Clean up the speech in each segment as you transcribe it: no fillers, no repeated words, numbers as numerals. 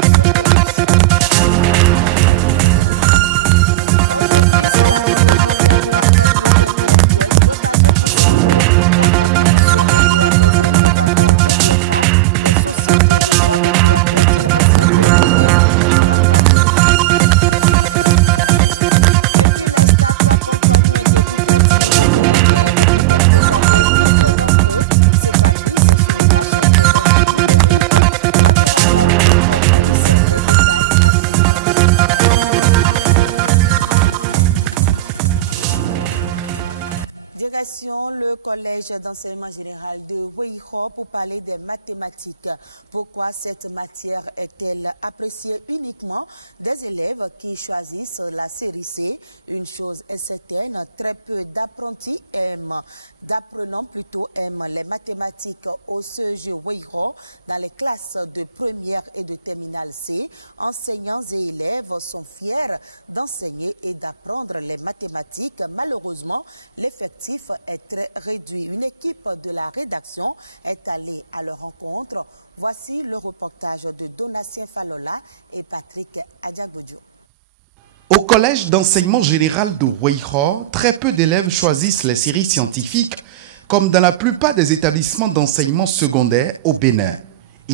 se prononce. Aujourd'hui, c'est la journée mondiale de la propriété intellectuelle, une occasion pour célébrer la contribution des créateurs et innovateurs au développement des sociétés. Le droit des créateurs est-il respecté au Bénin? On en parle. Et puis les start-up ont connu un début très timide au Bénin, mais depuis quelques années, plusieurs d'entre eux s'établissent sur le marché innovant du numérique. L'environnement est-il propice? Les détails à suivre. Direction le collège d'enseignement général de Weiho pour parler des mathématiques. Pourquoi cette matière est-elle appréciée uniquement des élèves qui choisissent la série C? Une chose est certaine, très peu d'apprentis d'apprenants plutôt aiment les mathématiques au CEG Weiho. Dans les classes de première et de terminale C, enseignants et élèves sont fiers d'enseigner et d'apprendre les mathématiques. Malheureusement, l'effectif est très réduit. Une équipe de la rédaction est allée à leur rencontre. Voici le reportage de Donatien Falola et Patrick Adjagbodio. Au collège d'enseignement général de Weiho, très peu d'élèves choisissent les séries scientifiques, comme dans la plupart des établissements d'enseignement secondaire au Bénin.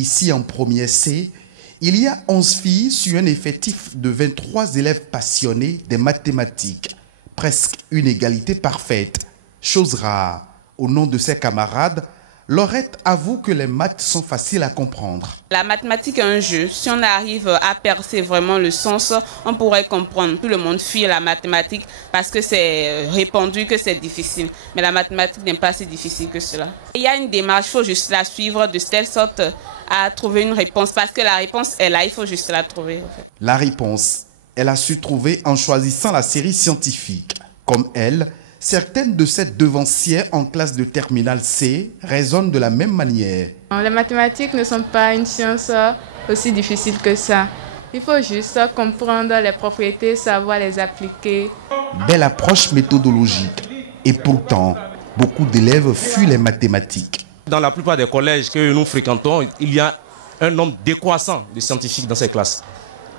Ici, en première C, il y a 11 filles sur un effectif de 23 élèves passionnés des mathématiques. Presque une égalité parfaite. Chose rare. Au nom de ses camarades, Laurette avoue que les maths sont faciles à comprendre. La mathématique est un jeu. Si on arrive à percer vraiment le sens, on pourrait comprendre. Tout le monde fuit la mathématique parce que c'est répandu que c'est difficile. Mais la mathématique n'est pas si difficile que cela. Il y a une démarche, il faut juste la suivre de telle sorte à trouver une réponse. Parce que la réponse est là, il faut juste la trouver. En fait. La réponse, elle a su trouver en choisissant la série scientifique. Comme elle, certaines de ses devancières en classe de terminale C raisonnent de la même manière. Les mathématiques ne sont pas une science aussi difficile que ça. Il faut juste comprendre les propriétés, savoir les appliquer. Belle approche méthodologique. Et pourtant, beaucoup d'élèves fuient les mathématiques. Dans la plupart des collèges que nous fréquentons, il y a un nombre décroissant de scientifiques dans ces classes.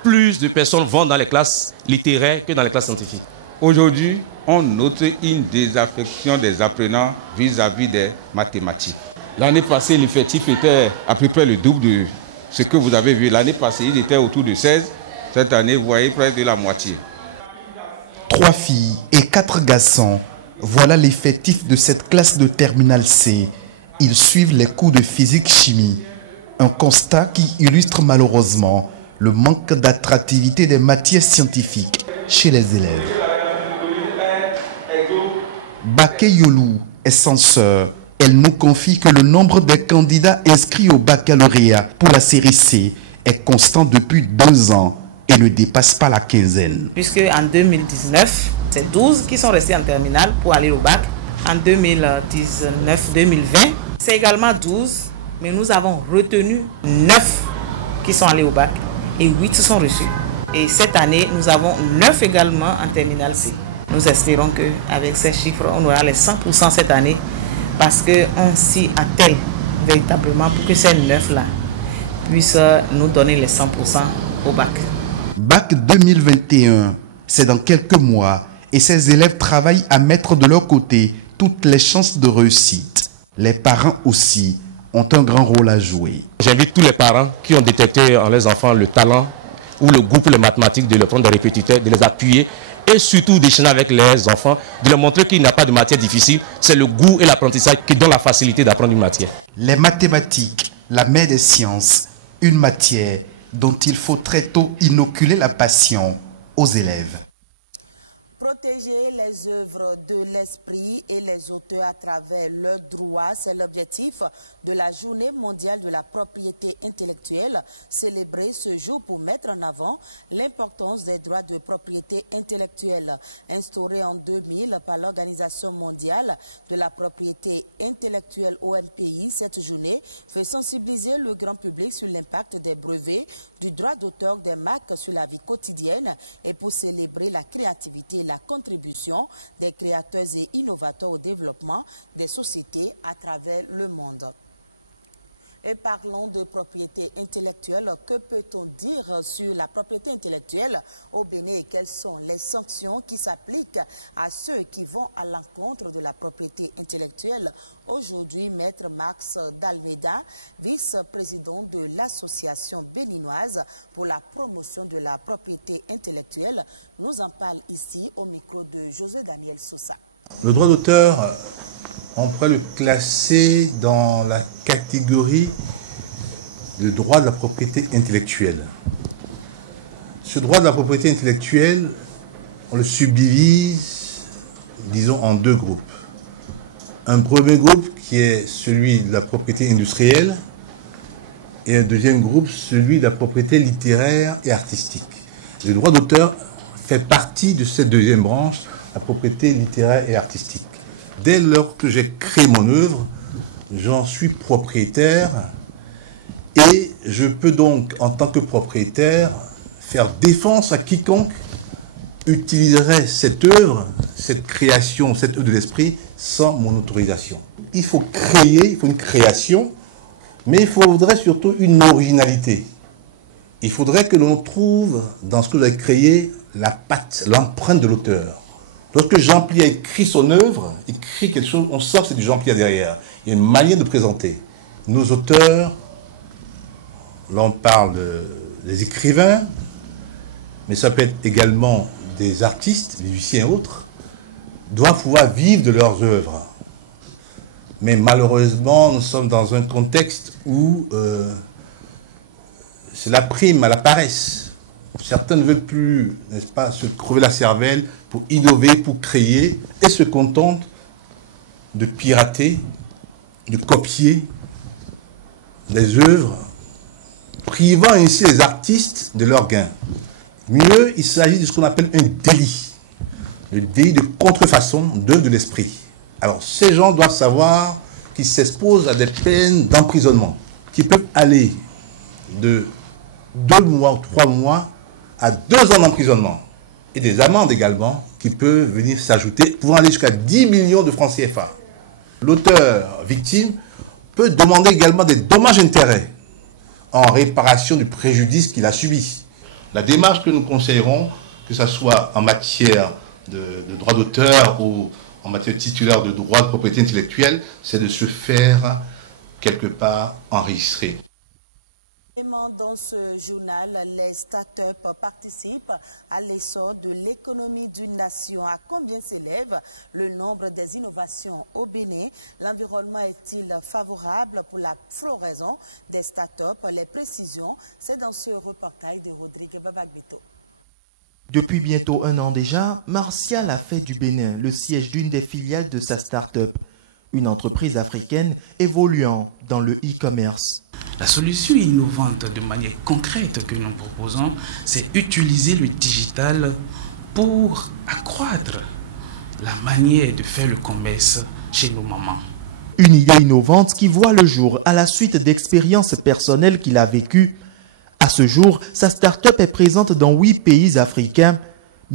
Plus de personnes vont dans les classes littéraires que dans les classes scientifiques. Aujourd'hui, on note une désaffection des apprenants vis-à-vis des mathématiques. L'année passée, l'effectif était à peu près le double de ce que vous avez vu. L'année passée, il était autour de 16. Cette année, vous voyez près de la moitié. 3 filles et 4 garçons. Voilà l'effectif de cette classe de terminale C. Ils suivent les cours de physique-chimie. Un constat qui illustre malheureusement le manque d'attractivité des matières scientifiques chez les élèves. Baké Yolou est censeur. Elle nous confie que le nombre des candidats inscrits au baccalauréat pour la série C est constant depuis 2 ans et ne dépasse pas la quinzaine. Puisque en 2019, c'est 12 qui sont restés en terminale pour aller au bac. En 2019-2020, c'est également 12, mais nous avons retenu 9 qui sont allés au bac et 8 sont reçus. Et cette année, nous avons 9 également en terminale C. Nous espérons qu'avec ces chiffres, on aura les 100% cette année parce qu'on s'y attelle véritablement pour que ces 9-là puissent nous donner les 100% au bac. Bac 2021, c'est dans quelques mois et ces élèves travaillent à mettre de leur côté toutes les chances de réussite. Les parents aussi ont un grand rôle à jouer. J'invite tous les parents qui ont détecté en leurs enfants le talent ou le goût pour les mathématiques, de leur prendre des répétiteurs, de les appuyer et surtout d'échanger avec les enfants, de leur montrer qu'il n'y a pas de matière difficile, c'est le goût et l'apprentissage qui donnent la facilité d'apprendre une matière. Les mathématiques, la mère des sciences, une matière dont il faut très tôt inoculer la passion aux élèves. Protéger les œuvres de l'esprit et les auteurs à travers leurs droits, c'est l'objectif de la Journée mondiale de la propriété intellectuelle, célébrée ce jour pour mettre en avant l'importance des droits de propriété intellectuelle. Instaurée en 2000 par l'Organisation mondiale de la propriété intellectuelle OMPI, cette journée veut sensibiliser le grand public sur l'impact des brevets, du droit d'auteur des marques sur la vie quotidienne et pour célébrer la créativité et la contribution des créateurs et innovateurs au développement des sociétés à travers le monde. Et parlons de propriété intellectuelle. Que peut-on dire sur la propriété intellectuelle au Bénin et quelles sont les sanctions qui s'appliquent à ceux qui vont à l'encontre de la propriété intellectuelle? Aujourd'hui, Maître Max Dalmeda, vice-président de l'Association béninoise pour la promotion de la propriété intellectuelle, nous en parle ici au micro de José Daniel Sousa. Le droit d'auteur, on peut le classer dans la catégorie de droit de la propriété intellectuelle. Ce droit de la propriété intellectuelle, on le subdivise, disons, en deux groupes. Un premier groupe qui est celui de la propriété industrielle et un deuxième groupe, celui de la propriété littéraire et artistique. Le droit d'auteur fait partie de cette deuxième branche, la propriété littéraire et artistique. Dès lors que j'ai créé mon œuvre, j'en suis propriétaire et je peux donc, en tant que propriétaire, faire défense à quiconque utiliserait cette œuvre, cette création, cette œuvre de l'esprit sans mon autorisation. Il faut créer, il faut une création, mais il faudrait surtout une originalité. Il faudrait que l'on trouve dans ce que vous avez créé la patte, l'empreinte de l'auteur. Lorsque Jean-Pierre écrit son œuvre, écrit quelque chose, on sent que c'est du Jean-Pierre derrière. Il y a une manière de présenter. Nos auteurs, là on parle des écrivains, mais ça peut être également des artistes, musiciens et autres, doivent pouvoir vivre de leurs œuvres. Mais malheureusement, nous sommes dans un contexte où c'est la prime à la paresse. Certains ne veulent plus, n'est-ce pas, se crever la cervelle pour innover, pour créer, et se contentent de pirater, de copier les œuvres, privant ainsi les artistes de leurs gains. Mieux, il s'agit de ce qu'on appelle un délit. Le délit de contrefaçon d'œuvre de l'esprit. Alors, ces gens doivent savoir qu'ils s'exposent à des peines d'emprisonnement qui peuvent aller de 2 mois ou 3 mois à 2 ans d'emprisonnement. Et des amendes également qui peuvent venir s'ajouter, pouvant aller jusqu'à 10 millions de francs CFA. L'auteur victime peut demander également des dommages-intérêts en réparation du préjudice qu'il a subi. La démarche que nous conseillerons, que ce soit en matière de droit d'auteur ou en matière de titulaire de droit de propriété intellectuelle, c'est de se faire quelque part enregistrer. Dans ce journal, les start-up participent à l'essor de l'économie d'une nation. À combien s'élève le nombre des innovations au Bénin? L'environnement est-il favorable pour la floraison des start-up? Les précisions, c'est dans ce reportage de Rodrigue Babagbeto. Depuis bientôt 1 an déjà, Martial a fait du Bénin le siège d'une des filiales de sa start-up, une entreprise africaine évoluant dans le e-commerce. La solution innovante de manière concrète que nous proposons, c'est utiliser le digital pour accroître la manière de faire le commerce chez nos mamans. Une idée innovante qui voit le jour à la suite d'expériences personnelles qu'il a vécues. À ce jour, sa start-up est présente dans 8 pays africains,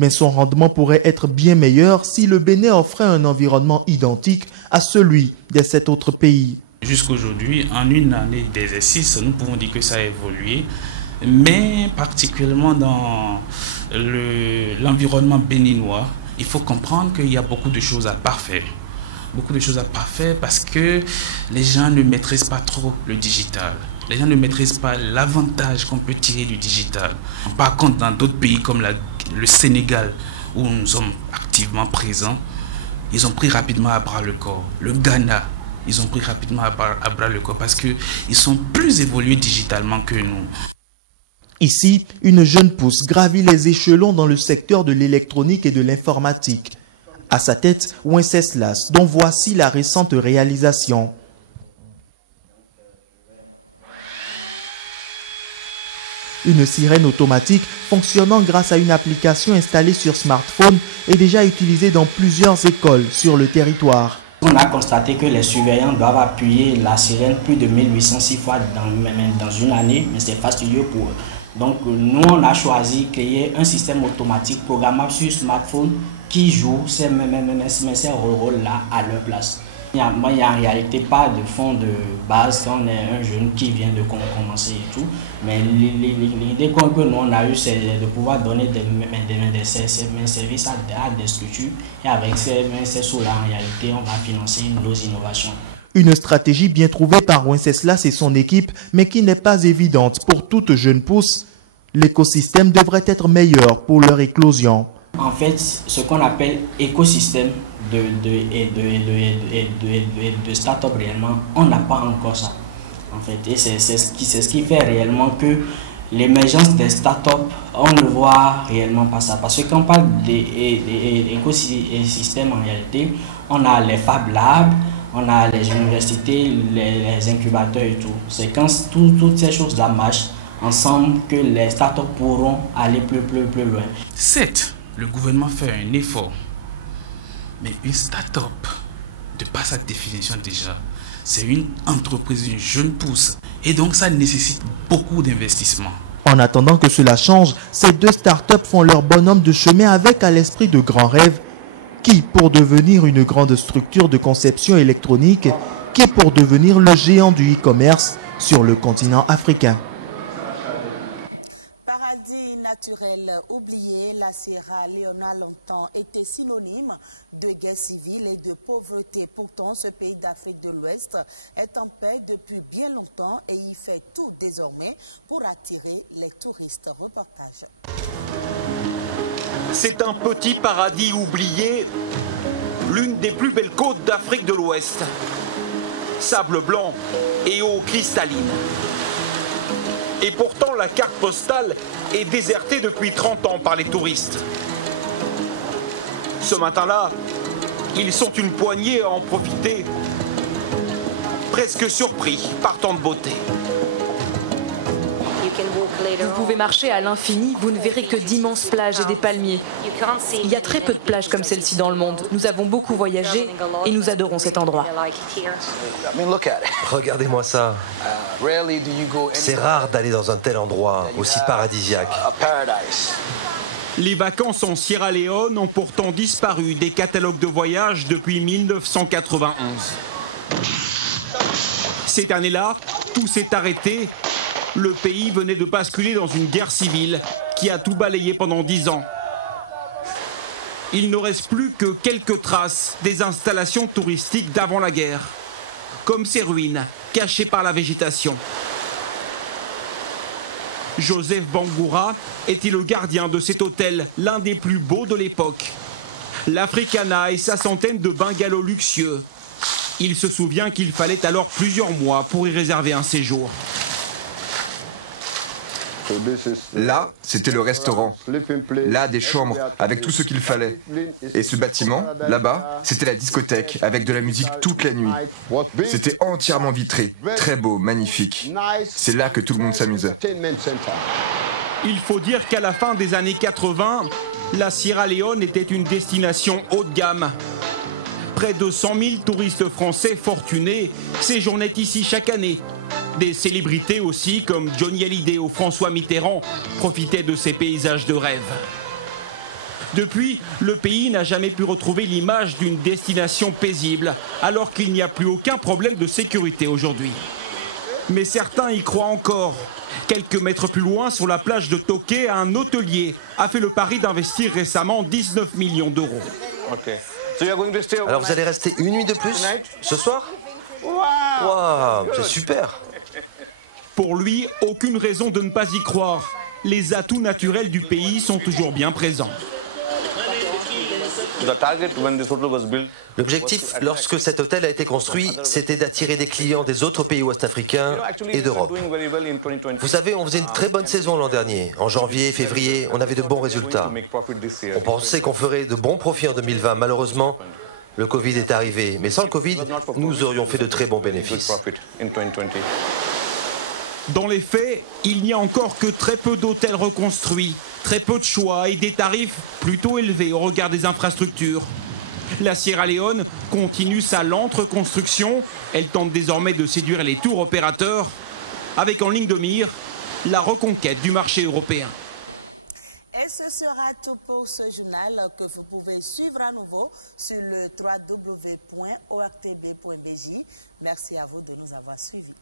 mais son rendement pourrait être bien meilleur si le Bénin offrait un environnement identique à celui des 7 autres pays. Jusqu'aujourd'hui, en une année d'exercice, nous pouvons dire que ça a évolué, mais particulièrement dans l'environnement béninois, il faut comprendre qu'il y a beaucoup de choses à parfaire. Beaucoup de choses à parfaire parce que les gens ne maîtrisent pas trop le digital. Les gens ne maîtrisent pas l'avantage qu'on peut tirer du digital. Par contre, dans d'autres pays comme le Sénégal, où nous sommes activement présents, ils ont pris rapidement à bras le corps. Le Ghana, ils ont pris rapidement à bras le corps parce qu'ils sont plus évolués digitalement que nous. Ici, une jeune pousse gravit les échelons dans le secteur de l'électronique et de l'informatique. À sa tête, Wenceslas, dont voici la récente réalisation. Une sirène automatique fonctionnant grâce à une application installée sur smartphone est déjà utilisée dans plusieurs écoles sur le territoire. On a constaté que les surveillants doivent appuyer la sirène plus de 1806 fois dans une année, mais c'est fastidieux pour eux. Donc nous, on a choisi de créer un système automatique programmable sur smartphone qui joue ces rôles-là à leur place. Il n'y a en réalité pas de fonds de base quand on est un jeune qui vient de commencer et tout. Mais l'idée qu'on a eue, c'est de pouvoir donner des services à des structures. Et avec ces sous-là, en réalité, on va financer nos innovations. Une stratégie bien trouvée par Wenceslas et son équipe, mais qui n'est pas évidente pour toute jeune pousse. L'écosystème devrait être meilleur pour leur éclosion. En fait, ce qu'on appelle écosystème de start-up réellement, on n'a pas encore ça. En fait, et c'est ce qui fait réellement que l'émergence des start-up, on ne voit réellement pas ça. Parce que quand on parle d'écosystème en réalité, on a les Fab Labs, on a les universités, les incubateurs et tout. C'est quand toutes ces choses-là marchent ensemble que les start-up pourront aller plus loin. Certes, le gouvernement fait un effort, mais une start-up, de par sa définition déjà, c'est une entreprise, une jeune pousse. Et donc ça nécessite beaucoup d'investissement. En attendant que cela change, ces deux start-up font leur bonhomme de chemin avec à l'esprit de grands rêves. Qui pour devenir une grande structure de conception électronique, qui pour devenir le géant du e-commerce sur le continent africain. Paradis naturel oublié, la Sierra Leone a longtemps été synonyme de guerre civile et de pauvreté. Pourtant, ce pays d'Afrique de l'Ouest est en paix depuis bien longtemps et y fait tout désormais pour attirer les touristes. Reportage. C'est un petit paradis oublié, l'une des plus belles côtes d'Afrique de l'Ouest. Sable blanc et eau cristalline. Et pourtant, la carte postale est désertée depuis 30 ans par les touristes. Ce matin-là, ils sont une poignée à en profiter, presque surpris par tant de beauté. Vous pouvez marcher à l'infini, vous ne verrez que d'immenses plages et des palmiers. Il y a très peu de plages comme celle-ci dans le monde. Nous avons beaucoup voyagé et nous adorons cet endroit. Regardez-moi ça. C'est rare d'aller dans un tel endroit aussi paradisiaque. Les vacances en Sierra Leone ont pourtant disparu des catalogues de voyage depuis 1991. Cette année-là, tout s'est arrêté. Le pays venait de basculer dans une guerre civile qui a tout balayé pendant 10 ans. Il ne reste plus que quelques traces des installations touristiques d'avant la guerre, comme ces ruines cachées par la végétation. Joseph Bangoura était le gardien de cet hôtel, l'un des plus beaux de l'époque. L'Africana et sa centaine de bungalows luxueux. Il se souvient qu'il fallait alors plusieurs mois pour y réserver un séjour. Là, c'était le restaurant. Là, des chambres, avec tout ce qu'il fallait. Et ce bâtiment, là-bas, c'était la discothèque, avec de la musique toute la nuit. C'était entièrement vitré, très beau, magnifique. C'est là que tout le monde s'amusait. Il faut dire qu'à la fin des années 80, la Sierra Leone était une destination haut de gamme. Près de 100 000 touristes français fortunés séjournaient ici chaque année. Des célébrités aussi comme Johnny Hallyday ou François Mitterrand profitaient de ces paysages de rêve. Depuis, le pays n'a jamais pu retrouver l'image d'une destination paisible, alors qu'il n'y a plus aucun problème de sécurité aujourd'hui. Mais certains y croient encore. Quelques mètres plus loin, sur la plage de Toké, un hôtelier a fait le pari d'investir récemment 19 millions d'euros. Alors vous allez rester une nuit de plus ce soir? Wow, c'est super. Pour lui, aucune raison de ne pas y croire. Les atouts naturels du pays sont toujours bien présents. L'objectif, lorsque cet hôtel a été construit, c'était d'attirer des clients des autres pays ouest-africains et d'Europe. Vous savez, on faisait une très bonne saison l'an dernier. En janvier, février, on avait de bons résultats. On pensait qu'on ferait de bons profits en 2020. Malheureusement, le Covid est arrivé. Mais sans le Covid, nous aurions fait de très bons bénéfices. Dans les faits, il n'y a encore que très peu d'hôtels reconstruits, très peu de choix et des tarifs plutôt élevés au regard des infrastructures. La Sierra Leone continue sa lente reconstruction. Elle tente désormais de séduire les tours opérateurs, avec en ligne de mire la reconquête du marché européen. Et ce sera tout pour ce journal que vous pouvez suivre à nouveau sur le www.ortb.bj. Merci à vous de nous avoir suivis.